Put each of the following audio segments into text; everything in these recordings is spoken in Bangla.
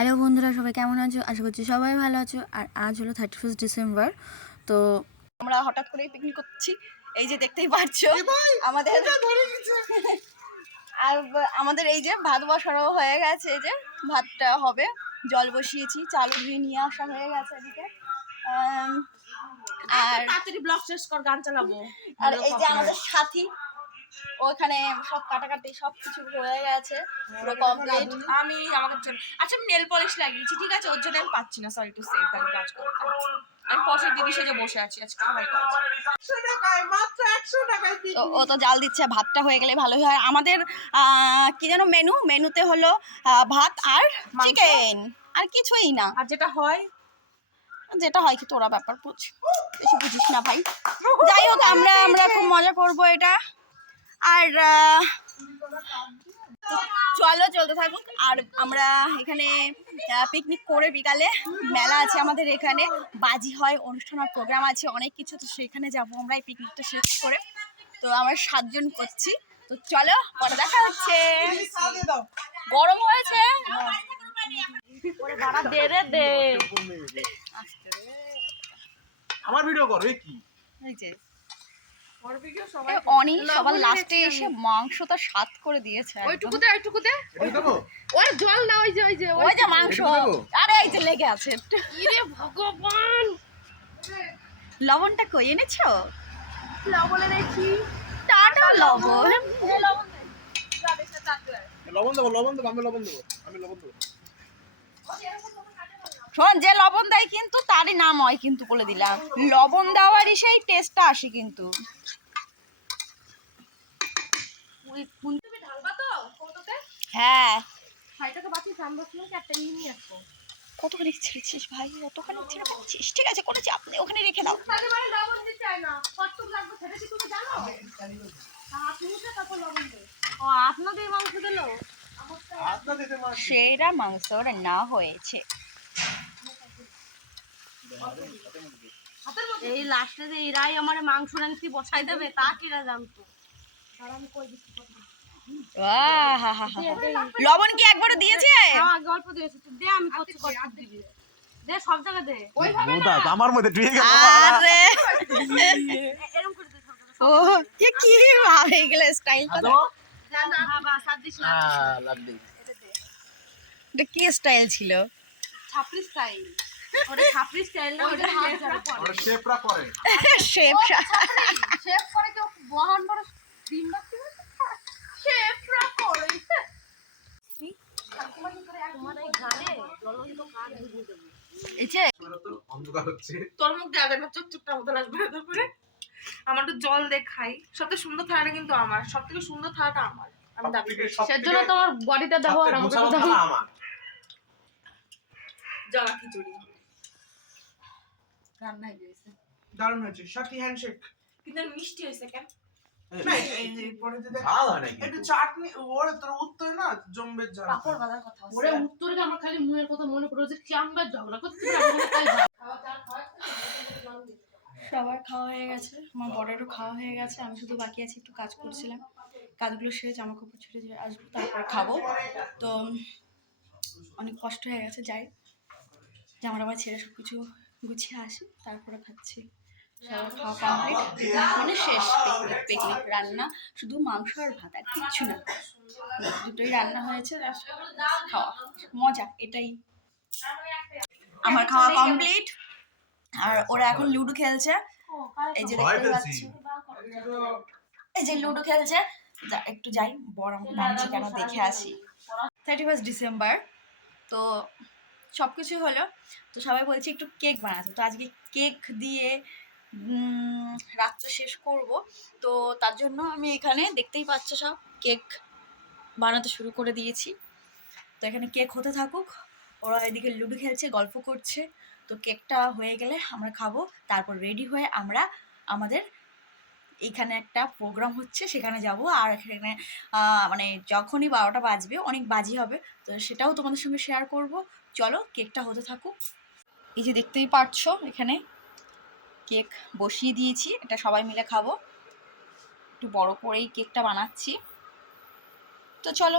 হ্যালো বন্ধুরা সবাই কেমন আছো? আশা করছি সবাই ভালো আছো। আর আজ হলো থার্টি ফার্স্ট ডিসেম্বর তো আমরা হঠাৎ করেই পিকনিক করছি। এই যে দেখতেই পাচ্ছ আমাদের আর আমাদের এই যে ভাত বসানো হয়ে গেছে এই যে ভাতটা হবে। জল বসিয়েছি চালু ধুয়ে নিয়ে আসা হয়ে গেছে এদিকে। আর তাড়াতাড়ি ব্লগ শেষ কর গান চালাবো। আর এই যে আমাদের সাথী ওখানে সব কাটাকাটি সব কিছু হয়ে গেছে পুরো কমপ্লিট আমি আমাকে আচ্ছা আমি নেল পলিশ লাগিয়েছি ঠিক আছে? ওর জন্য আমি পাচ্ছি না সরি টু সে তাই কাজ করতে আমি পয়সার দিদি সেজে বসে আছি আজকে তো ও তো জাল দিচ্ছে ভাতটা হয়ে গেলে ভালোই হয়। আমাদের আহ, কি যেন মেনু মেনুতে হলো ভাত আর চিকেন আর কিছুই না। আর যেটা হয়? যেটা হয় কি তোরা ব্যাপার বুঝ বেশি বুঝিস না ভাই। যাই হোক আমরা আমরা খুব মজা করব এটা। আর চলো চলতে থাকুক। আর আমরা এখানে পিকনিক করে বিকালে মেলা আছে আমাদের এখানে। বাজি হয় অনুষ্ঠান আর প্রোগ্রাম আছে অনেক কিছু। তো সেখানে যাব আমরা এই পিকনিকটা শেষ করে। তো আমরা সাতজন করছি। তো চলো পরে দেখা হচ্ছে। গরম হয়েছে। দে রে আমার ভিডিও করো এ কি? অনি সবার লাস্টে এসে মাংসটা স্বাদ করে দিয়েছে ওইটুকুতে এটা দেবো? জল না ওই যে ওই যে ওই যে মাংস? আরে এই যে লেগে আছে। ইরে ভগবান! লবণটা কই এনেছো? লবণে দেখি টাটা লবণ। লবণ। দেবো লবণ দেবো আমি লবণ দেবো আমি লবণ দেবো। শোন যে লবণ দেয় কিন্তু তারই নাম হয় কিন্তু বলে দিলাম। লবণ দেওয়ারই সেই টেস্টটা আসে কিন্তু। হ্যাঁ। কতখানি ছেড়েছিস ভাই? কতখানি ছেড়ে পাচ্ছিস ঠিক আছে কোনো চাপ নেই ওখানে রেখে দাও। মানে আপনাদের মাংস দিলো? হাত না মাংস হয়েছে। এই লাস্টে যে এরাই আমার মাংস রান্তি বসাই দেবে তা কিরা জানতো? লবণ কি একবারও দিয়েছে? হ্যাঁ অল্প দিয়েছে দে আমি করছি দে সব জায়গা দে। আমার মধ্যে টুয়ে গেল। আরে। এরকম করে দে ও এ কি হয়ে গেল স্টাইলটা না না হ্যাঁ বাস দিস না। হ্যাঁ লাগবে এটা কি স্টাইল ছিল? ছাপড়ি স্টাইল ওটা ছাপড়ি স্টাইল না ওটা হাত যারা করে করে শেপ করে কেউ বহান বড় ডিম করে আমার তো জল দিয়ে খাই সবথেকে সুন্দর থালাটা কিন্তু আমার। সব থেকে সুন্দর থালাটা আমার। আমি দাবি করি। সেজন্য তোমার বডিটা দেখো আর আমাকে দাও। আমার। জলা খিচুড়ি। রান্না হয়ে দারুণ হয়েছে। সাথী হ্যান্ডশেক কিন্তু মিষ্টি হয়েছে কেন? না এই- এই যে পরে যে দেখ ঝাল নাকি? একটু চাটনি ওরে তোর উত্তর না জম্বের পাপড় বাঁধার কথা ওরে উত্তরে আমার খালি মুয়ের কথা মনে পড়ে যে কি ঝগড়া করতে আমরা তাই যাই। সবার খাওয়া হয়ে গেছে আমার বড়েরও খাওয়া হয়ে গেছে আমি শুধু বাকি আছি একটু কাজ করছিলাম। কাজগুলো সেরে জামা কাপড় ছেড়ে যে আসব তারপরে খাব। তো অনেক কষ্ট হয়ে গেছে যাই। জামা টামা ছেড়ে সব কিছু গুছিয়ে আসি তারপরে খাচ্ছি। খাওয়া কমপ্লিট মানে শেষ পিকনিক পিকনিক রান্না শুধু মাংস আর ভাত আর কিচ্ছু না। দুটোই রান্না হয়েছে খাওয়া মজা এটাই। আমার খাওয়া কমপ্লিট আর ওরা এখন লুডো খেলছে। এই যে দেখতে পাচ্ছি। এই যে লুডো খেলছে। একটু যাই বড় আমাকে ডাকছে কেন দেখে আসি। থার্টি ফার্স্ট ডিসেম্বর তো সব কিছু হলো। তো সবাই বলছে একটু কেক বানাতে। তো আজকে কেক দিয়ে রাতটা শেষ করব। তো তার জন্য আমি এখানে দেখতেই পাচ্ছ সব কেক বানাতে শুরু করে দিয়েছি। তো এখানে কেক হতে থাকুক। ওরা এদিকে লুডো খেলছে, গল্প করছে। তো কেকটা হয়ে গেলে আমরা খাব। তারপর রেডি হয়ে আমরা আমাদের এখানে একটা প্রোগ্রাম হচ্ছে, সেখানে যাব। আর এখানে মানে যখনই বারোটা বাজবে, অনেক বাজি হবে। তো সেটাও তোমাদের সঙ্গে শেয়ার করব। চলো কেকটা হতে থাকুক। এই যে দেখতেই পাচ্ছ, এখানে কেক বসিয়ে দিয়েছি। এটা সবাই মিলে খাব। একটু বড় করেই কেকটা বানাচ্ছি। তো চলো।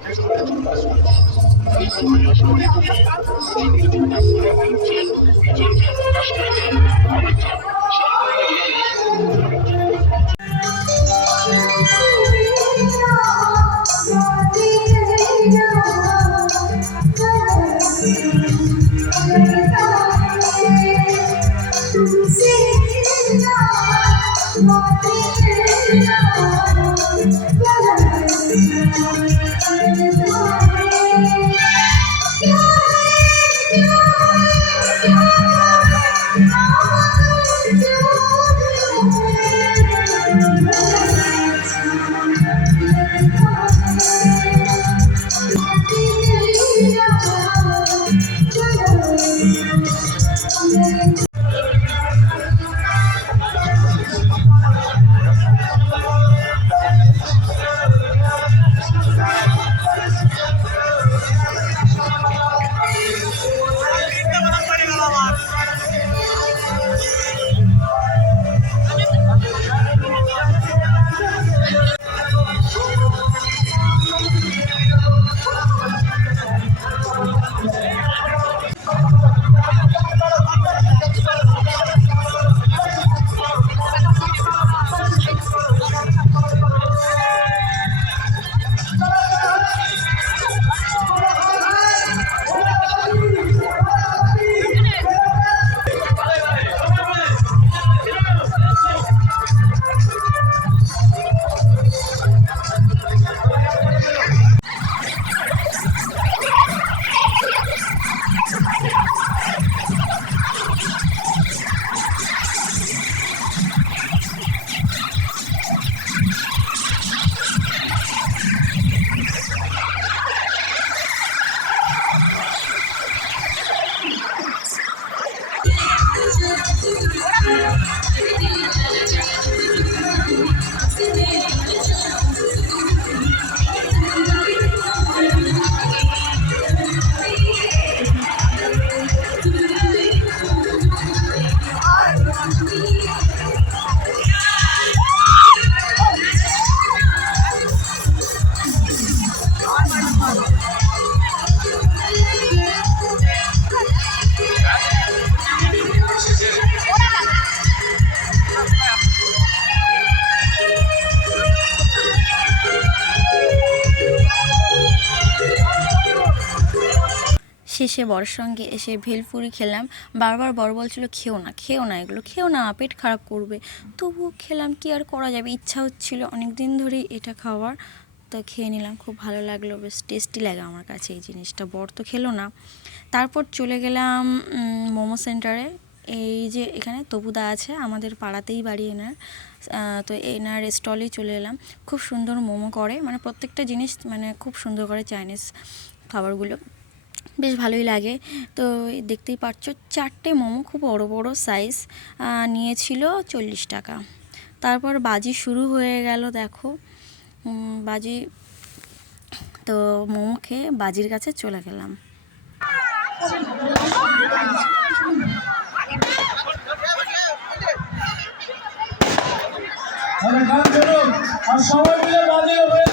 Thank you. শেষে বরের সঙ্গে এসে ভেলপুরি খেলাম। বারবার বর বলছিল, খেও না খেও না এগুলো, খেও না, পেট খারাপ করবে। তবুও খেলাম, কি আর করা যাবে? ইচ্ছা হচ্ছিল অনেক দিন ধরেই এটা খাওয়ার। তো খেয়ে নিলাম, খুব ভালো লাগল, বেশ টেস্টি লাগে আমার কাছে এই জিনিসটা। বর তো খেলো না। তারপর চলে গেলাম মোমো সেন্টারে এই যে এখানে তবুদা আছে, আমাদের পাড়াতেই বাড়ি এনার। তো এনার স্টলেই চলে এলাম। খুব সুন্দর মোমো করে মানে প্রত্যেকটা জিনিস মানে খুব সুন্দর করে চাইনিজ খাবারগুলো। বেশ ভালোই লাগে। তো দেখতেই পাচ্ছ চারটে মোমো খুব বড় বড় সাইজ নিয়েছিল চল্লিশ টাকা। তারপর বাজি শুরু হয়ে গেল দেখো। বাজি, তো মোমো খেয়ে বাজির কাছে চলে গেলাম। আর সবাই মিলে বাজিয়ে হয়ে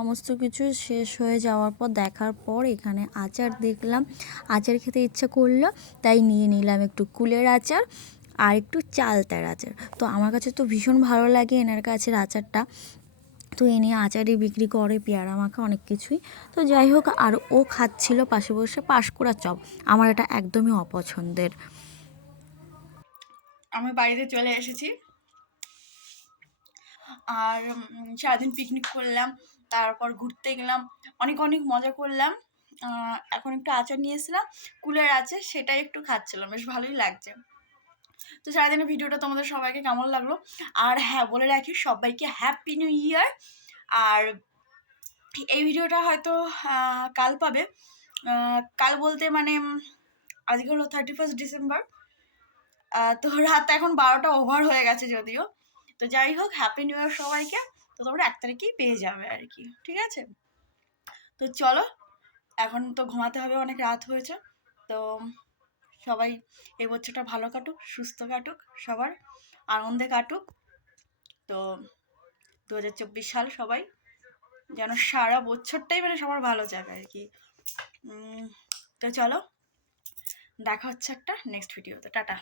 সমস্ত কিছু শেষ হয়ে যাওয়ার পর দেখার পর এখানে আচার দেখলাম। আচার খেতে ইচ্ছা করল, তাই নিয়ে নিলাম একটু কুলের আচার আর একটু চালতার আচার। তো আমার কাছে তো ভীষণ ভালো লাগে এনার কাছের আচারটা। তো এ নিয়ে আচারই বিক্রি করে পেয়ারা মাখা, অনেক কিছুই। তো যাই হোক, আর ও খাচ্ছিল পাশে বসে পাশকুড়া চপ। আমার এটা একদমই অপছন্দের। আমি বাড়িতে চলে এসেছি। আর সারাদিন পিকনিক করলাম। তারপর ঘুরতে গেলাম। অনেক অনেক মজা করলাম। এখন একটু আচার নিয়ে এসেছিলাম। কুলের আছে সেটাই একটু খাচ্ছিলাম। বেশ ভালোই লাগছে। তো সারাদিনের ভিডিওটা তোমাদের সবাইকে কেমন লাগল? আর হ্যাঁ বলে রাখি, সবাইকে হ্যাপি নিউ ইয়ার আর এই ভিডিওটা হয়তো কাল পাবে। কাল বলতে মানে আজকে হলো থার্টি ফার্স্ট ডিসেম্বর তো রাত এখন বারোটা ওভার হয়ে গেছে যদিও। তো যাই হোক হ্যাপি নিউ ইয়ার সবাইকে। তো তোমরা এক তারিখেই পেয়ে যাবে আর কি ঠিক আছে? তো চলো, এখন তো ঘুমাতে হবে, অনেক রাত হয়েছে। তো সবাই এই বছরটা ভালো কাটুক, সুস্থ কাটুক, সবার আনন্দে কাটুক। তো দু হাজার চব্বিশ সাল সবাই যেন সারা বছরটাই মানে সবার ভালো যাবে আর কি তো চলো, দেখা হচ্ছে একটা নেক্সট ভিডিওতে টাটা।